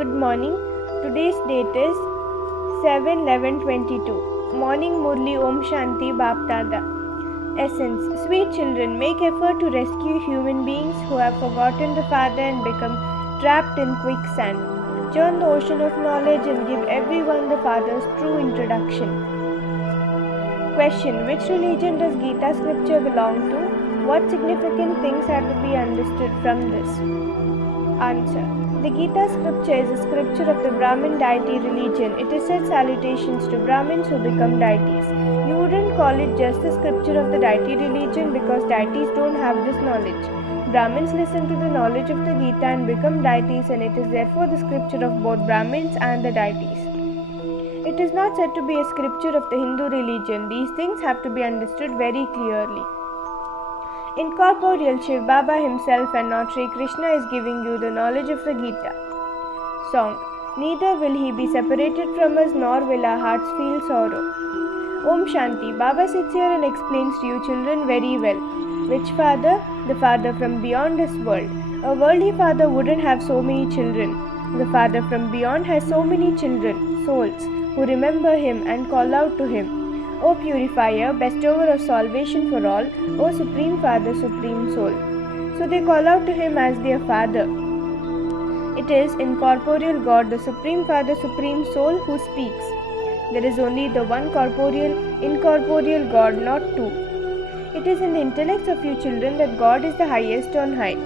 Good morning. Today's date is 7/11/22. Morning Murli Om Shanti Baptada. Essence. Sweet children, make effort to rescue human beings who have forgotten the Father and become trapped in quicksand. Churn the ocean of knowledge and give everyone the Father's true introduction. Question. Which religion does Gita scripture belong to? What significant things have to be understood from this? Answer. The Gita scripture is a scripture of the Brahmin deity religion. It is said salutations to Brahmins who become deities. You wouldn't call it just the scripture of the deity religion because deities don't have this knowledge. Brahmins listen to the knowledge of the Gita and become deities, and it is therefore the scripture of both Brahmins and the deities. It is not said to be a scripture of the Hindu religion. These things have to be understood very clearly. Incorporeal Shiv Baba himself and not Sri Krishna is giving you the knowledge of the Gita. Song. Neither will he be separated from us nor will our hearts feel sorrow. Om Shanti. Baba sits here and explains to you children very well. Which father? The Father from beyond this world. A worldly father wouldn't have so many children. The Father from beyond has so many children, souls, who remember him and call out to him. O Purifier, bestower of salvation for all, O Supreme Father, Supreme Soul. So they call out to him as their Father. It is incorporeal God, the Supreme Father, Supreme Soul, who speaks. There is only the one corporeal, incorporeal God, not two. It is in the intellects of you children that God is the highest on high.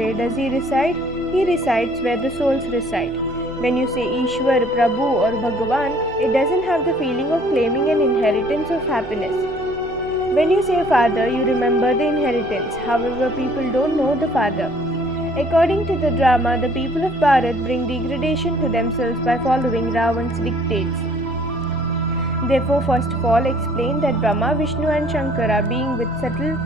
Where does he reside? He resides where the souls reside. When you say Ishwar, Prabhu or Bhagavan, it doesn't have the feeling of claiming an inheritance of happiness. When you say Father, you remember the inheritance. However, people don't know the Father. According to the drama, the people of Bharat bring degradation to themselves by following Ravan's dictates. Therefore, first of all, explain that Brahma, Vishnu and Shankar are beings with subtle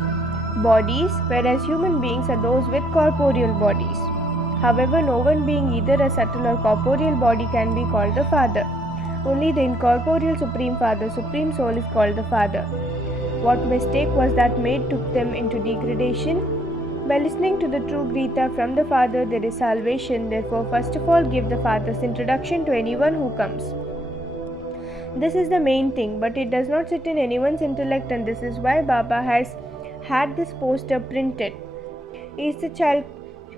bodies, whereas human beings are those with corporeal bodies. However, no one being either a subtle or corporeal body can be called the Father. Only the incorporeal Supreme Father, Supreme Soul is called the Father. What mistake was that made took them into degradation? By listening to the true Gita from the Father, there is salvation. Therefore, first of all, give the Father's introduction to anyone who comes. This is the main thing, but it does not sit in anyone's intellect, and this is why Baba has had this poster printed. Is the child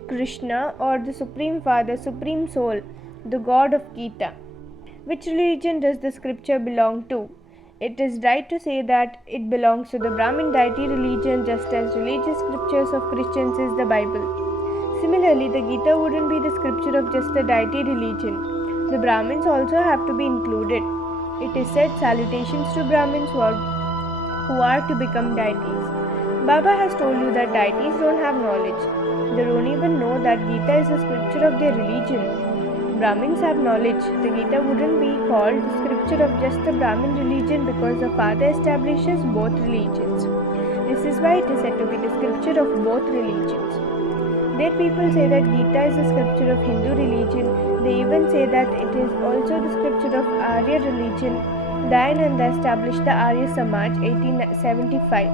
Krishna or the Supreme Father, Supreme Soul, the God of Gita? Which religion does the scripture belong to? It is right to say that it belongs to the Brahmin deity religion, just as religious scriptures of Christians is the Bible. Similarly, the Gita wouldn't be the scripture of just the deity religion. The Brahmins also have to be included. It is said salutations to Brahmins who are to become deities. Baba has told you that deities don't have knowledge. They don't even know that Gita is the scripture of their religion. Brahmins have knowledge. The Gita wouldn't be called the scripture of just the Brahmin religion because the Father establishes both religions. This is why it is said to be the scripture of both religions. Their people say that Gita is the scripture of Hindu religion. They even say that it is also the scripture of Arya religion. Dayananda established the Arya Samaj 1875.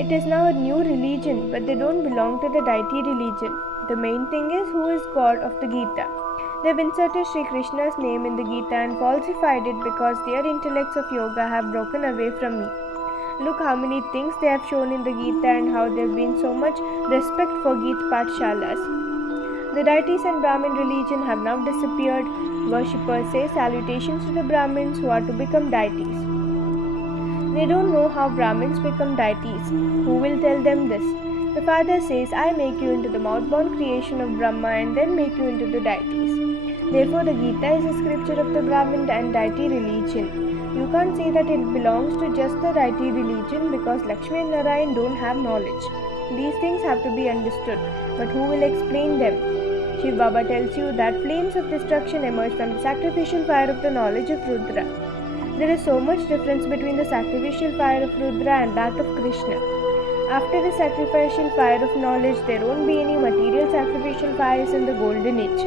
It is now a new religion, but they don't belong to the deity religion. The main thing is who is God of the Gita. They have inserted Sri Krishna's name in the Gita and falsified it because their intellects of yoga have broken away from me. Look how many things they have shown in the Gita and how there has been so much respect for Gita Pathshalas. The deities and Brahmin religion have now disappeared. Worshippers say salutations to the Brahmins who are to become deities. They don't know how Brahmins become deities. Who will tell them this? The Father says, I make you into the mouth-born creation of Brahma and then make you into the deities. Therefore, the Gita is a scripture of the Brahmin and deity religion. You can't say that it belongs to just the deity religion because Lakshmi and Narayan don't have knowledge. These things have to be understood, but who will explain them? Shiv Baba tells you that flames of destruction emerge from the sacrificial fire of the knowledge of Rudra. There is so much difference between the sacrificial fire of Rudra and that of Krishna. After the sacrificial fire of knowledge, there won't be any material sacrificial fires in the golden age.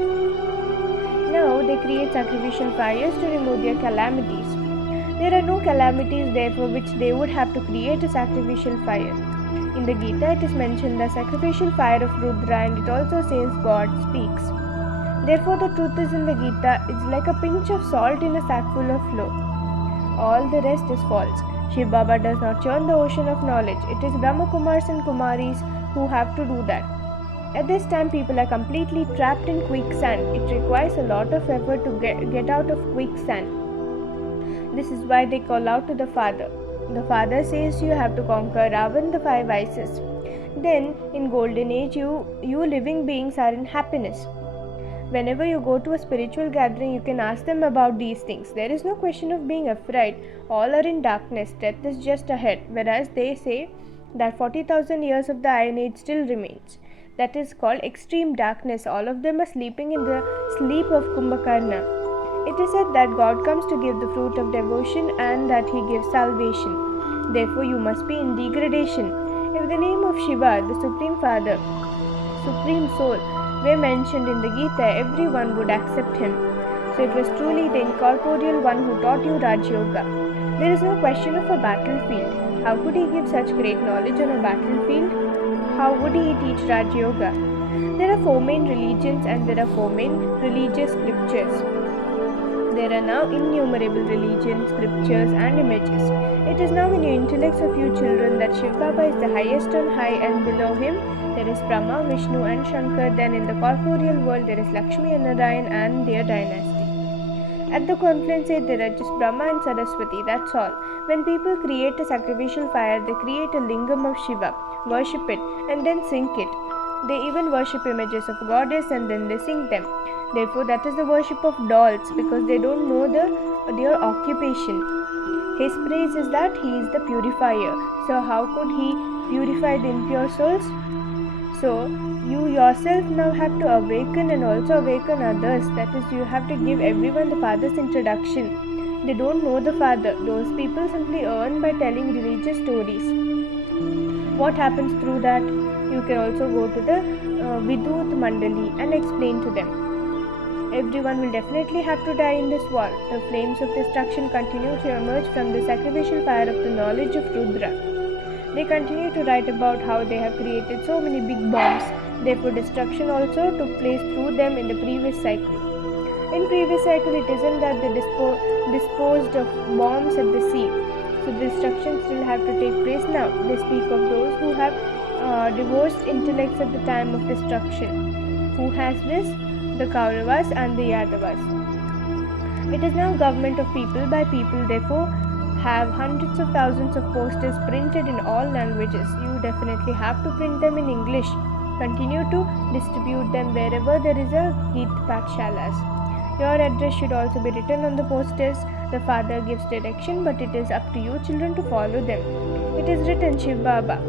Now they create sacrificial fires to remove their calamities. There are no calamities there for which they would have to create a sacrificial fire. In the Gita, it is mentioned the sacrificial fire of Rudra, and it also says God speaks. Therefore, the truth is in the Gita. It's like a pinch of salt in a sack full of flour. All the rest is false. Shiv Baba does not churn the ocean of knowledge. It is Brahma Kumars and Kumaris who have to do that. At this time, people are completely trapped in quicksand. It requires a lot of effort to get out of quicksand. This is why they call out to the Father. The Father says you have to conquer Ravan, the five vices. Then, in Golden Age, you living beings are in happiness. Whenever you go to a spiritual gathering, you can ask them about these things. There is no question of being afraid. All are in darkness. Death is just ahead. Whereas they say that 40,000 years of the Iron Age still remains. That is called extreme darkness. All of them are sleeping in the sleep of Kumbhakarna. It is said that God comes to give the fruit of devotion and that He gives salvation. Therefore, you must be in degradation. If the name of Shiva, the Supreme Father, Supreme Soul, were mentioned in the Gita, everyone would accept him. So it was truly the incorporeal one who taught you Raj Yoga. There is no question of a battlefield. How could he give such great knowledge on a battlefield? How would he teach Raj Yoga? There are 4 main religions and there are 4 main religious scriptures. There are now innumerable religions, scriptures and images. It is now in your intellects of you children that Shiv Baba is the highest on high and below him there is Brahma, Vishnu and Shankar. Then in the corporeal world there is Lakshmi and Narayan and their dynasty. At the confluence there are just Brahma and Saraswati, that's all. When people create a sacrificial fire, they create a lingam of Shiva, worship it and then sink it. They even worship images of goddess and then they sing them. Therefore, that is the worship of dolls because they don't know their occupation. His praise is that he is the purifier. So how could he purify the impure souls? So you yourself now have to awaken and also awaken others. That is, you have to give everyone the Father's introduction. They don't know the Father. Those people simply earn by telling religious stories. What happens through that? You can also go to the Vidut Mandali and explain to them. Everyone will definitely have to die in this war. The flames of destruction continue to emerge from the sacrificial fire of the knowledge of Rudra. They continue to write about how they have created so many big bombs. Therefore, destruction also took place through them in the previous cycle. In previous cycle, it isn't that they disposed of bombs at the sea. So, destruction still have to take place now. They speak of those who have divorced intellects at the time of destruction. Who has this? The Kauravas and the Yadavas. It is now government of people by people, therefore have hundreds of thousands of posters printed in all languages. You definitely have to print them in English. Continue to distribute them wherever there is a Geet Patshalas. Your address should also be written on the posters. The Father gives direction, but it is up to you children to follow them. It is written Shiv Baba.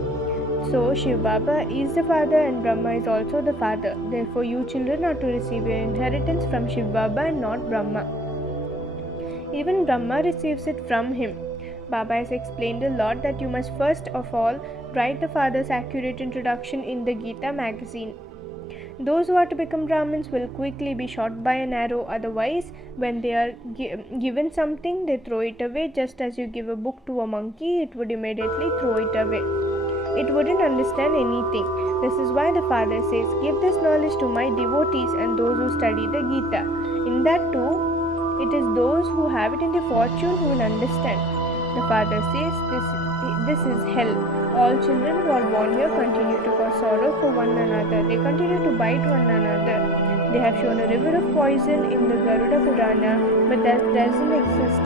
So, Shiv Baba is the Father and Brahma is also the Father. Therefore, you children are to receive your inheritance from Shiv Baba and not Brahma. Even Brahma receives it from him. Baba has explained a lot that you must first of all write the Father's accurate introduction in the Gita magazine. Those who are to become Brahmins will quickly be shot by an arrow. Otherwise, when they are given something, they throw it away. Just as you give a book to a monkey, it would immediately throw it away. It wouldn't understand anything. This is why the Father says, give this knowledge to my devotees and those who study the Gita. In that too, it is those who have it in their fortune who will understand. The Father says, this is hell. All children who are born here continue to cause sorrow for one another. They continue to bite one another. They have shown a river of poison in the Garuda Purana, but that doesn't exist.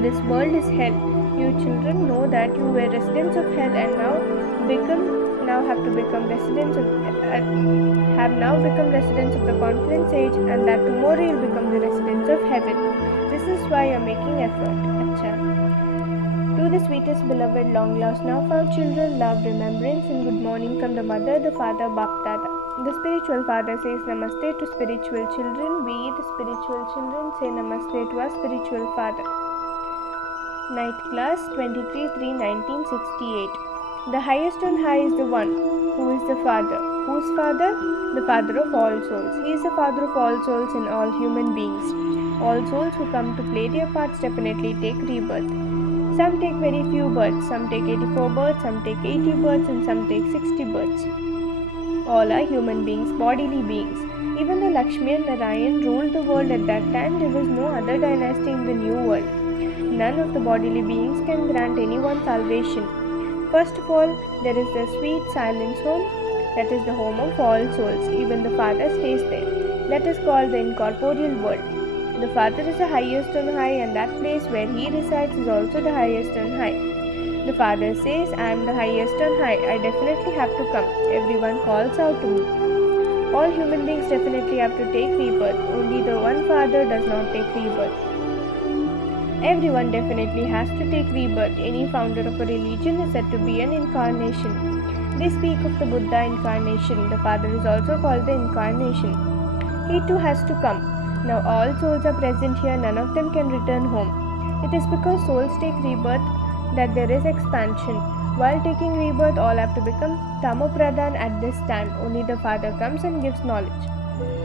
This world is hell. You children know that you were residents of hell and now have become residents of the confluence age, and that tomorrow you will become the residents of heaven. This is why you are making effort. Acha. To the sweetest beloved, long lost, now found children, love, remembrance and good morning from the mother, the father, Bap Dada. The spiritual father says Namaste to spiritual children. We, the spiritual children, say Namaste to our spiritual father. Night class 23/3/1968. The highest on high is the one who is the Father. Whose Father? The Father of all souls. He is the Father of all souls in all human beings. All souls who come to play their parts definitely take rebirth. Some take very few births, some take 84 births, some take 80 births and some take 60 births. All are human beings, bodily beings. Even though Lakshmi and Narayan ruled the world at that time, there was no other dynasty in the new world. None of the bodily beings can grant anyone salvation. First of all, there is the sweet silence home, that is the home of all souls. Even the Father stays there. That is called the incorporeal world. The Father is the highest on high, and that place where he resides is also the highest on high. The Father says, I am the highest on high. I definitely have to come. Everyone calls out to me. All human beings definitely have to take rebirth. Only the one Father does not take rebirth. Everyone definitely has to take rebirth. Any founder of a religion is said to be an incarnation. They speak of the Buddha incarnation. The Father is also called the incarnation. He too has to come. Now all souls are present here. None of them can return home. It is because souls take rebirth that there is expansion. While taking rebirth, all have to become Tamopradhan at this time. Only the Father comes and gives knowledge.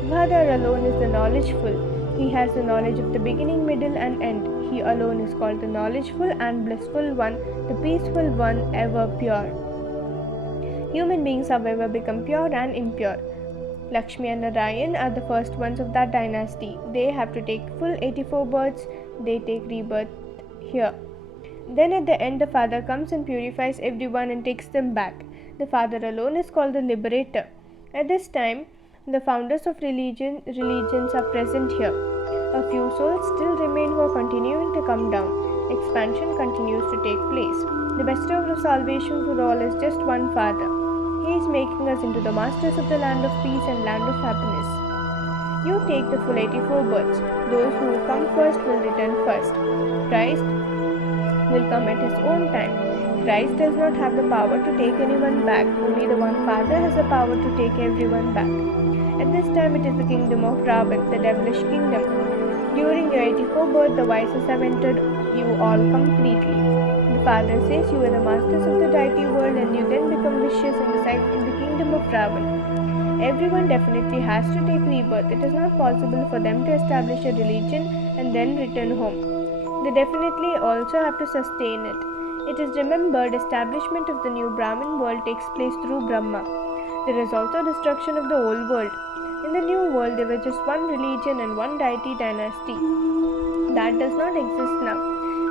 Father alone is the knowledgeful. He has the knowledge of the beginning, middle and end. He alone is called the knowledgeful and blissful one, the peaceful one, ever pure. Human beings, however, become pure and impure. Lakshmi and Narayan are the first ones of that dynasty. They have to take full 84 births. They take rebirth here. Then at the end, the Father comes and purifies everyone and takes them back. The Father alone is called the liberator. At this time, the founders of religions are present here. A few souls still remain who are continuing to come down. Expansion continues to take place. The bestower of salvation for all is just one Father. He is making us into the masters of the land of peace and land of happiness. You take the full 84 births. Those who come first will return first. Christ will come at his own time. Christ does not have the power to take anyone back. Only the one Father has the power to take everyone back. At this time it is the kingdom of Ravan, the devilish kingdom. During your 84 birth, the vices have entered you all completely. The Father says you are the masters of the deity world and you then become vicious in the kingdom of Ravan. Everyone definitely has to take rebirth. It is not possible for them to establish a religion and then return home. They definitely also have to sustain it. It is remembered establishment of the new Brahmin world takes place through Brahma. There is also destruction of the old world. In the new world, there was just one religion and one deity dynasty. That does not exist now.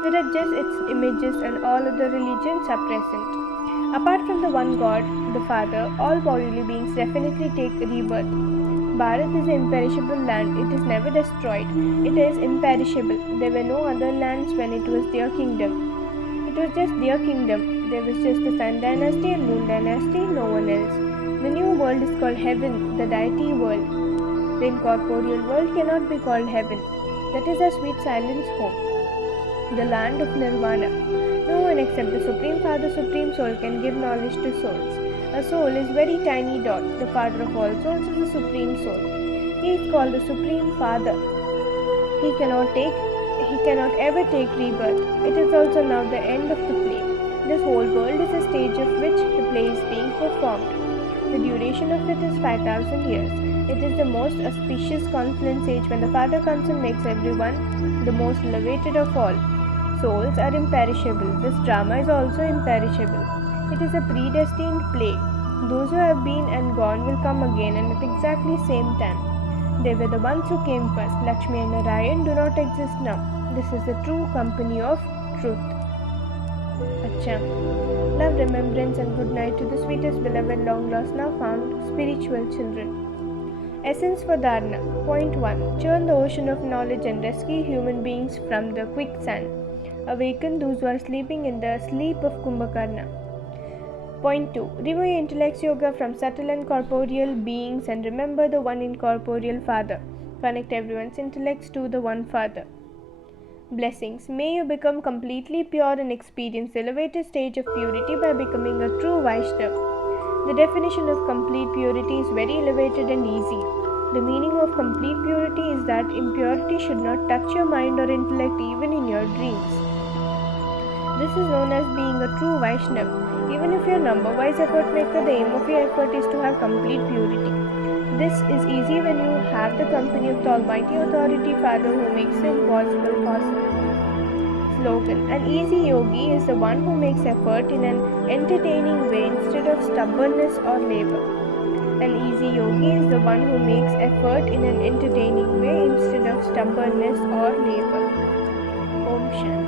There are just its images and all other religions are present. Apart from the one God, the Father, all bodily beings definitely take rebirth. Bharat is an imperishable land. It is never destroyed. It is imperishable. There were no other lands when it was their kingdom. It was just their kingdom. There was just the Sun dynasty and Moon dynasty, no one else. The new world is called heaven, the deity world. The incorporeal world cannot be called heaven. That is a sweet silence home. The land of nirvana. No one except the Supreme Father, Supreme Soul can give knowledge to souls. A soul is very tiny dot. The Father of all souls is the Supreme Soul. He is called the Supreme Father. He cannot ever take rebirth. It is also now the end of the play. This whole world is a stage of which the play is being performed. The duration of it is 5,000 years. It is the most auspicious confluence age when the Father comes and makes everyone the most elevated of all. Souls are imperishable. This drama is also imperishable. It is a predestined play. Those who have been and gone will come again and at exactly same time. They were the ones who came first. Lakshmi and Narayan do not exist now. This is the true company of truth. Acha. Love, remembrance and good night to the sweetest, beloved, long lost, now found spiritual children. Essence for Dharana. Point 1. Churn the ocean of knowledge and rescue human beings from the quicksand. Awaken those who are sleeping in the sleep of Kumbhakarna. Point 2. Remove your intellect's yoga from subtle and corporeal beings and remember the one incorporeal Father. Connect everyone's intellects to the one Father. Blessings. May you become completely pure and experience the elevated stage of purity by becoming a true Vaishnava. The definition of complete purity is very elevated and easy. The meaning of complete purity is that impurity should not touch your mind or intellect even in your dreams. This is known as being a true Vaishnava. Even if you are number-wise effort maker, the aim of your effort is to have complete purity. This is easy when you have the company of the Almighty Authority Father who makes the impossible possible. Slogan. An easy yogi is the one who makes effort in an entertaining way instead of stubbornness or labor. An easy yogi is the one who makes effort in an entertaining way instead of stubbornness or labor. Om Shanti.